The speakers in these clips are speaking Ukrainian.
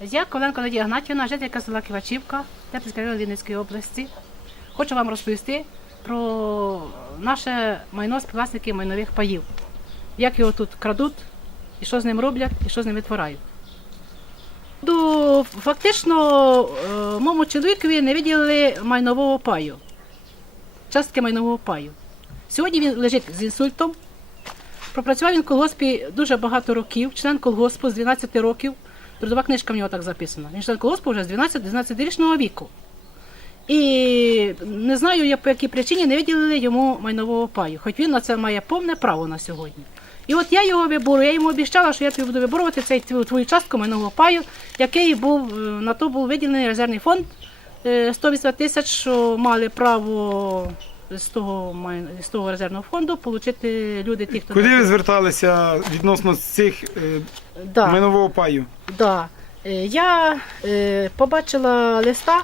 Я Коленко Надія Гнатівна, жителька села Кивачівка, Теплицької району Вінницької області. Хочу вам розповісти про наше майно співвласники майнових паїв. Як його тут крадуть, і що з ним роблять, і що з ним відтворають. Фактично, е, моєму чоловікові не виділили майнового паю, частки майнового паю. Сьогодні він лежить з інсультом. Пропрацював він в колгоспі дуже багато років, член колгоспу з 12 років. Трудова книжка в нього так записана. Він член колгоспу вже з 12-12-річного віку. І не знаю, я по якій причині не виділили йому майнового паю, хоч він на це має повне право на сьогодні. І от я його вибору, я йому обіцяла, що я тобі буду виборувати цей твою, твою частку майнового паю, який був е, на то був виділений резервний фонд е, 180 тисяч, що мали право з того, май- з того резервного фонду отримати люди, ті, хто Куди ви зверталися відносно цих е, да. майнового паю? Да. Е, Я е, побачила листа,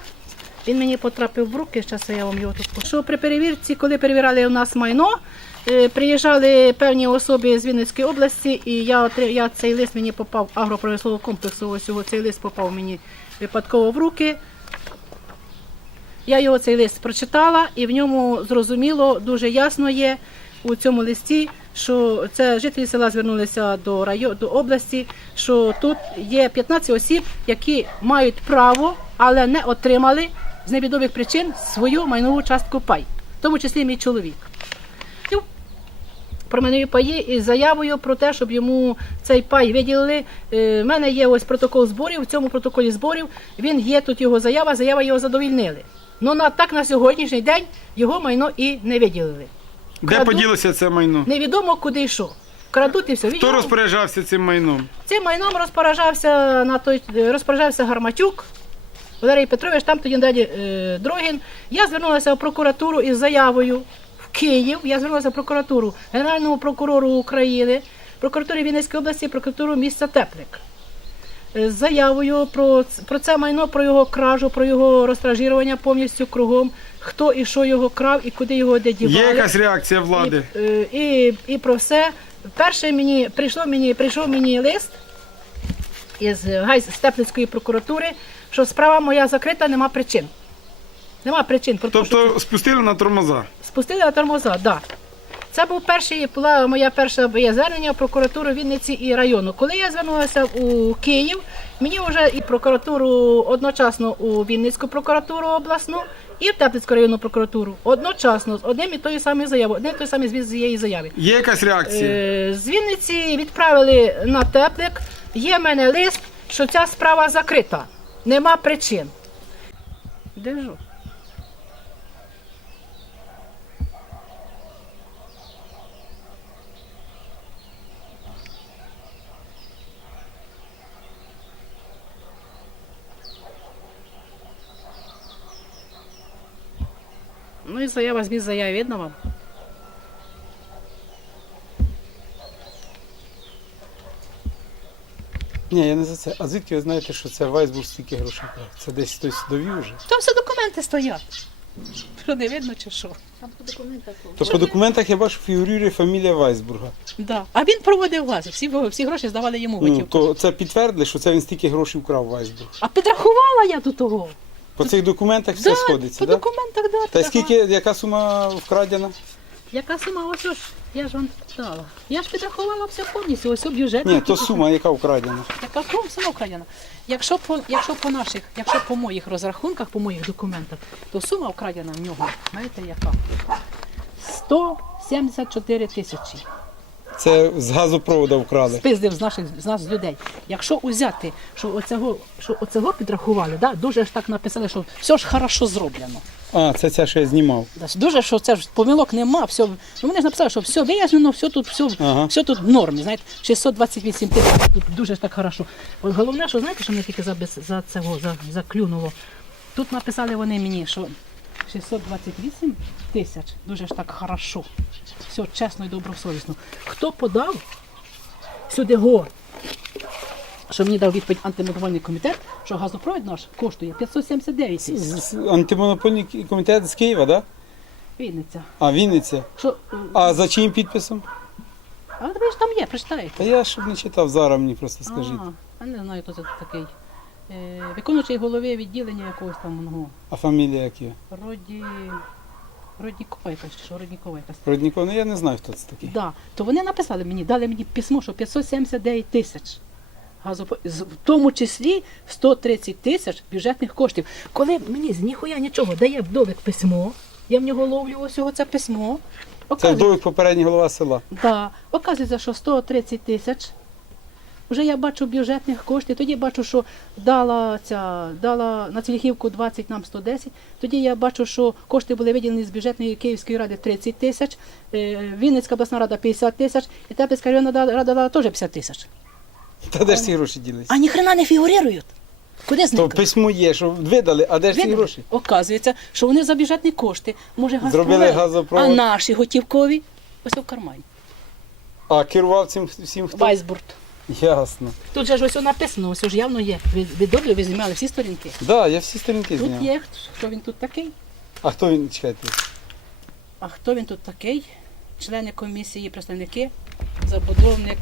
він мені потрапив в руки, зараз я вам його тут покажу. При перевірці, коли перевіряли у нас майно, е, приїжджали певні особи з Вінницької області, і я, я цей лист мені попав агропромислового комплексу. Ось його цей лист попав мені випадково в руки. Я його цей лист прочитала, і в ньому зрозуміло, дуже ясно є у цьому листі, що це жителі села звернулися до району до області, що тут є 15 осіб, які мають право, але не отримали з невідомих причин свою майнову частку пай, в тому числі мій чоловік. Про майнові паї із заявою про те, щоб йому цей пай виділили. Е, В мене є ось протокол зборів. В цьому протоколі зборів він є тут його заява, заява його задовільнили. Ну на так на сьогоднішній день його майно і не виділили. Де Крадуть. поділося це майно? Невідомо куди йшов. Крадуть і все. Хто розпоряджався цим майном? Цим майном розпоряджався на той розпоряджався Гарматюк. Валерій Петрович, там тоді далі е, Дрогін. Я звернулася в прокуратуру із заявою в Київ. Я звернулася в прокуратуру Генеральному прокурору України, прокуратурі Вінницької області, прокуратуру міста Теплик. Е, З заявою про, про це майно, про його кражу, про його розтражірування повністю кругом, хто і що його крав і куди його де дівали. Є якась реакція влади? І, е, і, і про все. Перше мені прийшло мені, прийшов мені лист із Гайз Степлицької прокуратури, що справа моя закрита, нема причин. Нема причин. Те, що Тобто спустили на тормоза. спустили на тормоза, так. Да. Це був перший, була моя перша моє звернення в прокуратуру Вінниці і району. Коли я звернулася у Київ, мені вже і прокуратуру одночасно у Вінницьку прокуратуру обласну і в Теплицьку районну прокуратуру одночасно з одним і тою самою заявою, одним і той самий звіт з цієї заяви. Є якась реакція? Е, З Вінниці відправили на теплик. Є в мене лист, що ця справа закрита. Нема причин. Держу. Ну і заява зміст заяви видно вам. Ні, я не за це. А звідки ви знаєте, що це Вайсбург стільки грошей брав? Це десь хтось довів вже. Там все документи стоять. Що не видно чи що? То по документах я бачу фігурює фамілія Вайсбурга. Да. А він проводив вас. Всі, всі гроші здавали йому Ну, готівку. то це підтвердили, що це він стільки грошей вкрав Вайсбург. А підрахувала я до того. По цих документах все сходиться, по так? Документах, да. Та й скільки, яка сума вкрадена? Яка сума? Ось ось, я ж вам дала. Я ж підрахувала все повністю, ось у бюджет. Ні, то сума, яка вкрадена. Яка кров сума вкрадена. Якщо по, якщо по наших, якщо по моїх розрахунках, по моїх документах, то сума вкрадена в нього, знаєте, яка? 174 тисячі. Це з газопровода вкрали. спиздив з наших з нас людей. Якщо узяти, що оцього, що оцього підрахували, да, дуже ж так написали, що все ж хорошо зроблено. А, це це, що я знімав. Дуже що це ж помилок нема, все. Ну вони ж написали, що все вияснено, все тут, все, Ага. все тут в нормі. Знаєте, 628 тисяч тут дуже ж так хорошо. От головне, що знаєте, що мене тільки за, за цього за, заклюнуло. Тут написали вони мені, що 628 тисяч дуже ж так хорошо. Все чесно і добросовісно. Хто подав сюди го? Що мені дав відповідь антимонопольний комітет, що газопровід наш коштує 579 тисяч. Антимонопольний комітет з Києва, так? Да? Вінниця. А, Вінниця. Що, е, А за чиїм підписом? а ви ж там є, прочитаєте. Та я щоб не читав зараз мені просто скажіть. А, я не знаю, хто це такий. Е, виконуючий голови відділення якогось там ну, А фамілія які? Роді... Роднікова якась, чи що Роднікова якась. Родніков, ну я не знаю, хто це такий. Да. То вони написали мені, дали мені письмо, що 579 тисяч. Газопо... з- В тому числі 130 тисяч бюджетних коштів. Коли мені з ніхуя нічого дає вдовик письмо, я в нього ловлю ось його це письмо. Це Оказує- вдовик попередній голова села. Да. Оказується, що 130 тисяч. Вже я бачу бюджетних коштів, тоді бачу, що дала ця дала на Цвіхівку 20, нам 110. Тоді я бачу, що кошти були виділені з бюджетної Київської ради 30 тисяч, е, Вінницька обласна рада 50 тисяч, і Тепецька районна рада дала теж 50 тисяч. Та де ж ці гроші ділися? А ніхрена не фігурують. Куди То письмо є, що видали, а де ж ці гроші? Оказується, що вони за бюджетні кошти, може, газ Зробили газопровод. а наші готівкові ось в кармані. А керував цим всім хто? Вайсбурт. Ясно. Тут же ж ось написано, ось ж явно є. Ви, ви добре, ви знімали всі сторінки. Так, да, я всі сторінки Тут зняв. є, хто- хто він тут такий. А хто він, чекайте? А хто він тут такий? Члени комісії, представники, забудовник.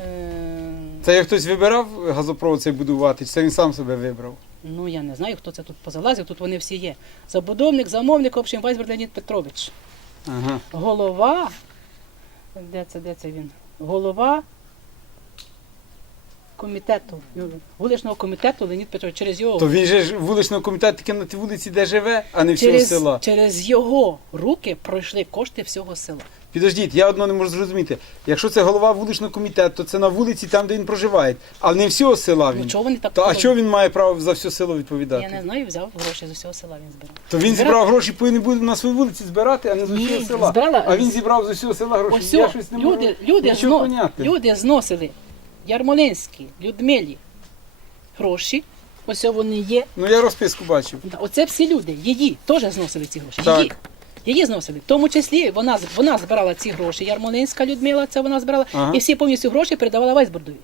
Е... Це як хтось вибирав газопровод цей будувати, чи це він сам себе вибрав? Ну я не знаю, хто це тут позалазив, тут вони всі є. Забудовник, замовник, общем, Вайсберг Леонід Петрович. Ага. Голова. Де це, де це він? Голова комітету, ну, вуличного комітету Леонід Петрович. Через його, То він же ж вуличного комітету тільки на тій вулиці, де живе, а не всього через, села. через його руки пройшли кошти всього села. Підождіть, я одно не можу зрозуміти. Якщо це голова вуличного комітету, то це на вулиці, там, де він проживає, але не всього села він. Ну чого вони так То, а подумали? чого він має право за все село відповідати? Я не знаю, взяв гроші з усього села він збирав. То він Збирав- зібрав гроші, повинен буде на своїй вулиці збирати, а не з Ні, усього села. збирала- А він зібрав з усього села гроші. Ось я щось не люди, можу люди, нічого зно, поняти. люди зносили Ярмолинській, Людмилі гроші. Ось вони є. Ну я розписку бачив. Оце всі люди, її теж зносили ці гроші. Так. Її. Її зносили. В тому числі вона, вона збирала ці гроші. Ярмолинська Людмила, це вона збирала, Ага. і всі повністю гроші передавала Вайсбордові.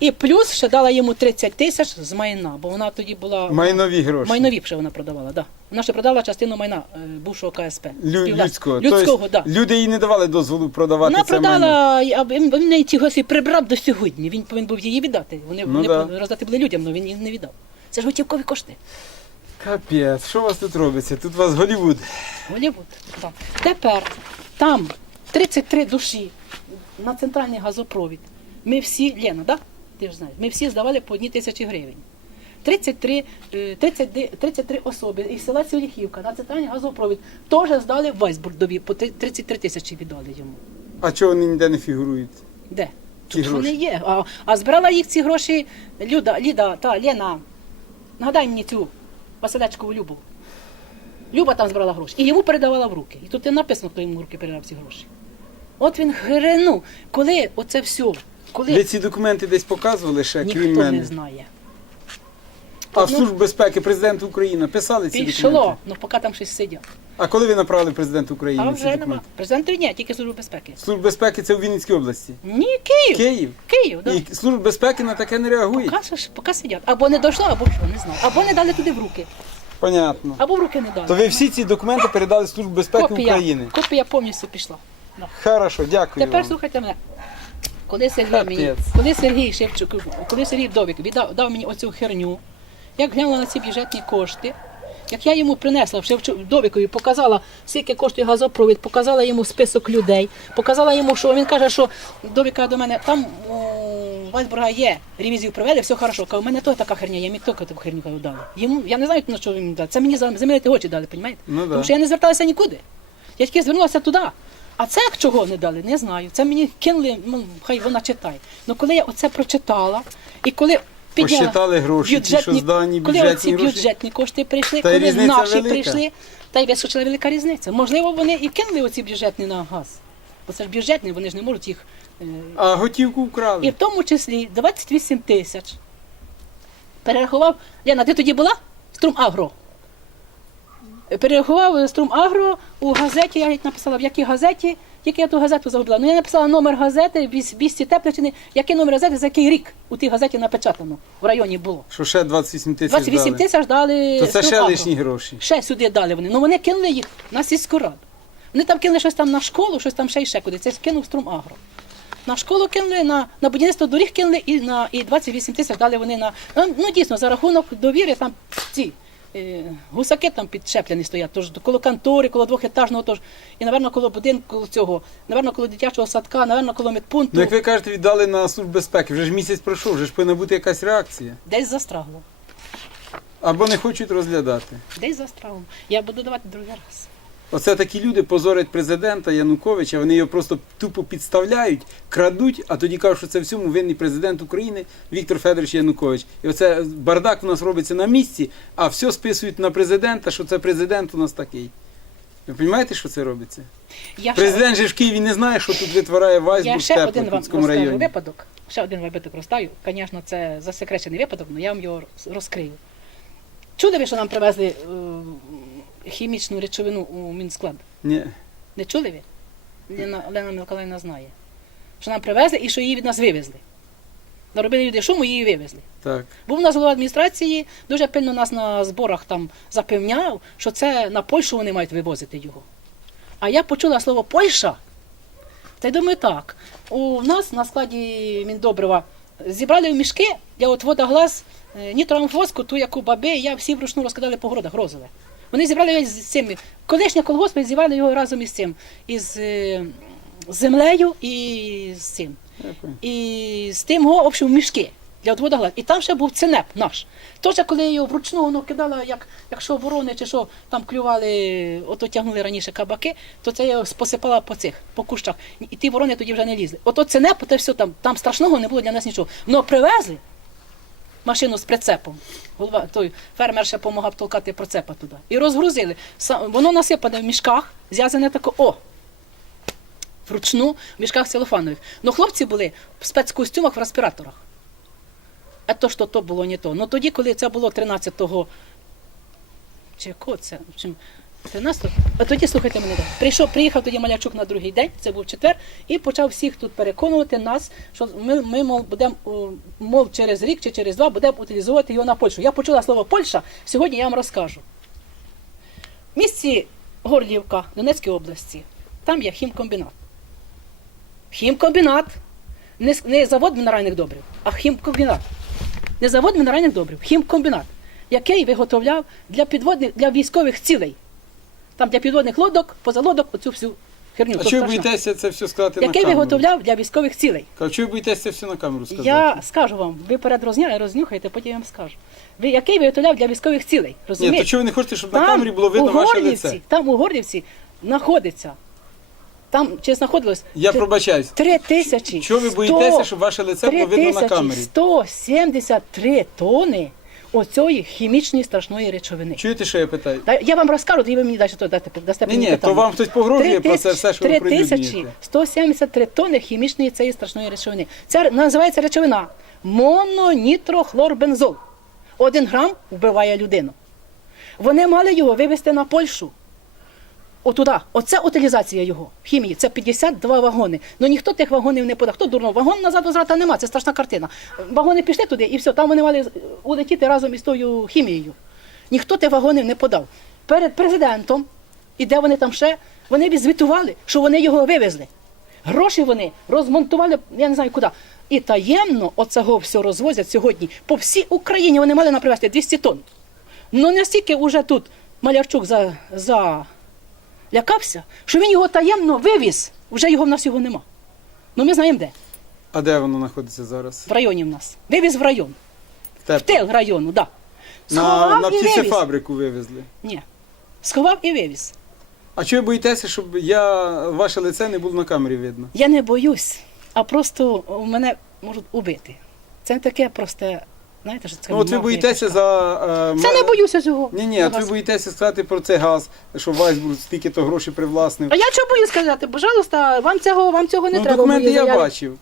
І плюс ще дала йому 30 тисяч з майна, бо вона тоді була Майнові гроші. майнові ще вона продавала. Да. Вона ще продала частину майна е, бувшого КСП. Лю- людського. Людського, Тобто да. Люди їй не давали дозволу продавати Вона це майно. продала, а він він неї гроші прибрав до сьогодні. Він повинен був її віддати. Вони, Ну вони да. роздати були людям, але він їх не віддав. Це ж готівкові кошти. Капець, що у вас тут робиться? Тут у вас Голівуд. Голівуд. Так. Тепер там 33 душі на центральний газопровід. Ми всі, Лена, да? ти ж знаєш, ми всі здавали по одній тисячі гривень. 33, е, 30 33 особи із села Цюріхівка на центральний газопровід теж здали Вайсбурдові, по 33 тисячі віддали йому. А чого вони ніде не фігурують? Де? Ці Тут вони є. А, а збирала їх ці гроші Люда, Ліда та Лена. Нагадай мені цю Василечкову Любу. Люба там збирала гроші. І йому передавала в руки. І тут і написано, хто йому в руки передав ці гроші. От він гренув. Коли оце все, коли Ви ці документи десь показували ще, крім ніхто мене. не знає. А в Ну, Службу безпеки президента України писали ці Пішло, документи? ну поки там щось сидять. А коли ви направили президенту України А ці вже нема. документи? Президент ні, тільки Служба безпеки. Служба безпеки це у Вінницькій області. Ні, Київ. Київ. Київ, да. І Служба безпеки на таке не реагує. Поки, ж- поки сидять. Або не дійшло, або що, не знаю. Або не дали туди в руки. Понятно. Або в руки не дали. То ви всі ці документи передали Службу безпеки Копія, України. копія повністю пішла. Да. Хорошо, дякую. Тепер вам. слухайте мене. Коли Сергій мені, коли Сергій Шевчук, коли Сергій Вдовик віддав дав мені оцю херню, як глянула на ці бюджетні кошти, як я йому принесла в Шевчук Вдовикові, показала, скільки коштує газопровід, показала йому список людей, показала йому, що він каже, що Вдовик каже до мене, там у Вальсбурга є, ревізію провели, все хорошо. Каже, у мене теж така херня, я мені тільки таку херню дали. Йому, я не знаю, на що він дав. Це мені за- замилити очі дали, розумієте? Ну да. Тому що я не зверталася нікуди. Я тільки звернулася туди. А це чого не дали, не знаю. Це мені кинули, ну хай вона читає. Ну коли я оце прочитала, і коли підняла Посчитали гроші, ті, що здані, коли бюджетні оці гроші. бюджетні кошти прийшли, Та й коли різниця наші велика. прийшли, та й вискочила велика різниця. Можливо, вони і кинули оці бюджетні на газ. Бо це ж бюджетні, вони ж не можуть їх. е, А готівку І вкрали. в тому числі 28 тисяч. Перерахував. Лена, ти тоді була? Струм Агро. Перерахував Струм Агро у газеті, я навіть написала, в якій газеті, тільки я ту газету загубила. Ну я написала номер газети, віс- вісті Тепличини, який номер газети, за який рік у тій газеті напечатано в районі було. Що ще 28 тисяч 28 дали. тисяч дали. То це ще лишні гроші. Ще сюди дали вони. Ну вони кинули їх на сільську раду. Вони там кинули щось там на школу, щось там ще й ще куди. Це кинув Струм Агро. На школу кинули, на, на будівництво доріг кинули і на і 28 тисяч дали вони на ну, ну дійсно за рахунок довіри там ці гусаки там підчеплені стоять, тож коло контори, коло двохетажного, тож і напевно коло будинку цього, напевно, коло дитячого садка, напевно, коло медпункту. Ну, як ви кажете, віддали на службу безпеки. Вже ж місяць пройшов, вже ж повинна бути якась реакція. Десь застрагло. Або не хочуть розглядати. Десь застрагло. Я буду давати другий раз. Оце такі люди позорять президента Януковича, вони його просто тупо підставляють, крадуть, а тоді кажуть, що це всьому винний президент України Віктор Федорович Янукович. І оце бардак у нас робиться на місці, а все списують на президента, що це президент у нас такий. Ви розумієте, що це робиться? Я Президент же в Києві не знає, що тут витворяє Я Вайсбург в ще один вам районі. випадок. Ще один випадок розстаю. Звісно, це засекречений випадок, але я вам його розкрию. Чули ви, що нам привезли е, хімічну речовину у Мінсклад? Ні. Не чули ви? Лена, Олена Миколаївна знає. Що нам привезли і що її від нас вивезли. Наробили люди шуму, її вивезли. Так. Був у нас голова адміністрації, дуже пильно нас на зборах там запевняв, що це на Польщу вони мають вивозити його. А я почула слово Польща. Та й думаю, так. У нас на складі Міндобрива зібрали в мішки для отвода глаз е, нітроамфоску, ту, яку баби, я всі вручну розкидали по городах, розове. Вони зібрали його з цим. Колишня колгоспи зібрали його разом із цим, із е, землею і з цим і з тим го, в мішки для отвода глаз. І там ще був цинеп наш. Тож, коли його вручну воно кидала, як, якщо ворони чи що там клювали, ото тягнули раніше кабаки, то це його посипала по цих, по кущах. І ті ворони тоді вже не лізли. Ото цинеп, те все там, там страшного не було для нас нічого. Но привезли машину з прицепом. Голова, той фермер ще допомагав толкати прицепа туди. І розгрузили. Воно насипане в мішках, зв'язане тако, о, вручну в мішках целофанових. Ну хлопці були в спецкостюмах в респіраторах. А то, що то було не то. Ну тоді, коли це було 13-го, чи якого це? В общем, 13 А тоді слухайте мене. Прийшов, приїхав тоді Малячук на другий день, це був четвер, і почав всіх тут переконувати нас, що ми, ми мов, будемо, мов, через рік чи через два будемо утилізувати його на Польщу. Я почула слово Польща, сьогодні я вам розкажу. В місті Горлівка Донецької області, там є хімкомбінат. Хімкомбінат. Не, не завод мінеральних добрив, а хімкомбінат. Не завод мінеральних добрив, хімкомбінат, який виготовляв для підводних, для військових цілей. Там для підводних лодок, позалодок, оцю всю херню. А то чого ви страшно. боїтеся це все сказати на Який камеру? виготовляв для військових цілей. Кажу, чого ви боїтеся це все на камеру сказати? Я скажу вам, ви перед розня... рознюхаєте, потім я вам скажу. Ви, який виготовляв для військових цілей. Ні, Розумієте? то чого ви не хочете, щоб на камері було видно у ваше Горлівці, лице? Там у Горлівці знаходиться. Там чи знаходилось Я пробачаюсь. три тисячі. Чого ви боїтеся, щоб ваше лице було видно на камері? 173 тони оцієї хімічної страшної речовини. Чуєте, що я питаю? Та Я вам розкажу, тоді ви мені далі то дасте, дасте Ні, ні, то вам хтось погрожує про це все, що ви 3 тисячі прилюднюєте. 173 тонни хімічної цієї страшної речовини. Це називається речовина мононітрохлорбензол. Один грам вбиває людину. Вони мали його вивезти на Польщу. Отуда. Оце утилізація його хімії. Це 52 вагони. Ну ніхто тих вагонів не подав. Хто дурно? Вагон назад возврата нема. Це страшна картина. Вагони пішли туди і все, там вони мали улетіти разом із тою хімією. Ніхто тих вагонів не подав. Перед президентом, і де вони там ще, вони відзвітували, що вони його вивезли. Гроші вони розмонтували, я не знаю куди. І таємно оцього все розвозять сьогодні. По всій Україні вони мали напривезти 200 тонн. Ну настільки вже тут Малярчук за, за лякався, що він його таємно вивіз. Вже його в нас його нема. Ну ми знаємо де. А де воно знаходиться зараз? В районі в нас. Вивіз в район. В Тепло. тил району, так. Да. На, на птицефабрику вивезли. Ні. Сховав і вивіз. А чого ви боїтеся, щоб я ваше лице не було на камері видно? Я не боюсь, а просто мене можуть убити. Це не таке просто, знаєте, що це Ну, от ви боїтеся якась. за. е, Це м- не боюся цього. Ні, ні, Я от ви боїтеся сказати про цей газ, що Вайсбург стільки то грошей привласнив. А я чого боюсь сказати? Пожалуйста, вам цього, вам цього не ну, треба. документи я заяви. бачив.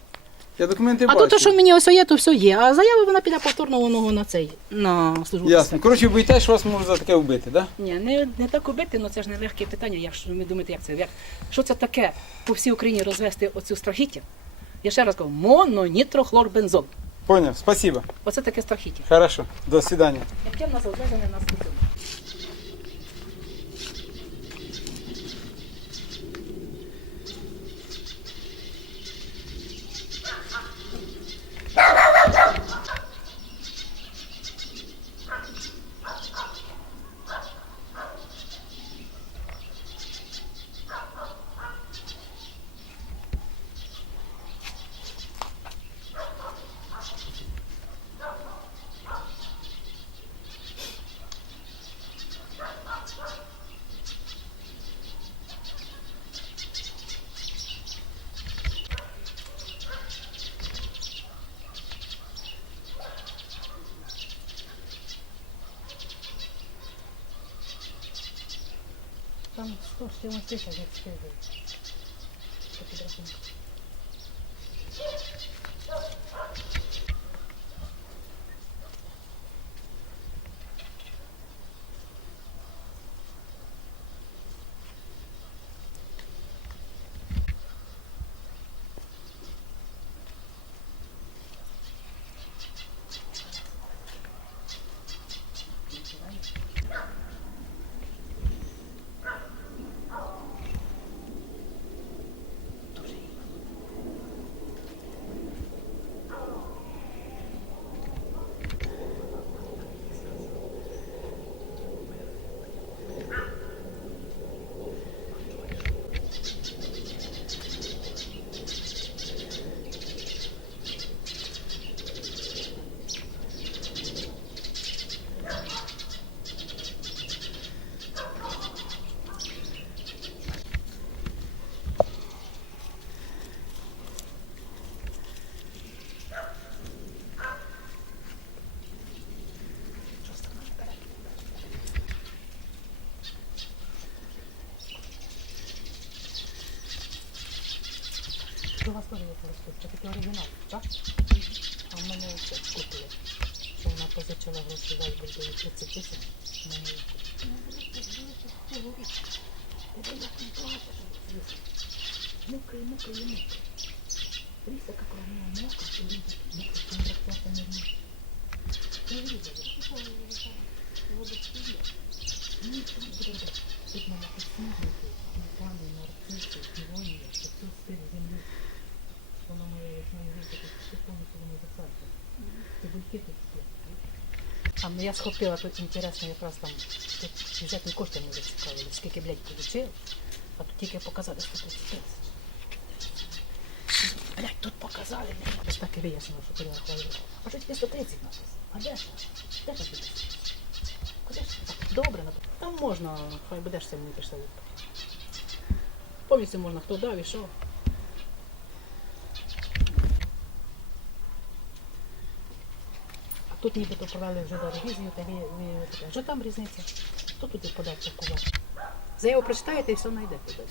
Я документи А бачив. тут, що мені ось є, то все є. А заява вона піде повторно воно на цей на службу. Ясно. безпеки. Коротше, ви боїтеся, що вас можуть за таке вбити, так? Ні, не, не так убити, але це ж не легке питання. Як ж ви думаєте, як це? Як, що це таке по всій Україні розвести оцю страхіття? Я ще раз кажу, мононітрохлорбензол. Поняв, спасибо. Оце таке страхіття. Хорошо. До свидання. Яке в нас розвезене нас до цього? Там 100 з чимось тисяч як скидує. По підрахунку. У вас теж є телескоп, це такий оригінал, так? А в мене це купили. Що вона позичила гроші в Альбердові 30 тисяч. в мене є. Мокрый, мокрый, мокрый. Риса как ровная, мокрый, и Риса мокрый, он так просто не знает. Не Риса, Тут мене підсніжники, тюльпани, нарциси, півонії, це А ну я схопила тут інтересно якраз там, тут бюджетні кошти не зацікавили, скільки, блядь, получив, а тут тільки показали 130 тисяч. Блядь, тут показали мені. Так і вияснило, що перерахували. А що тільки 130 написано? А де ж? Де ж ти? Куди ж? Добре, написано. Там можна, хай будеш мені пішли. Повністю можна, хто дав і що. Тут нібито провели вже ревізію, та вже там різниця. Хто туди подав За його прочитаєте і все знайдете далі.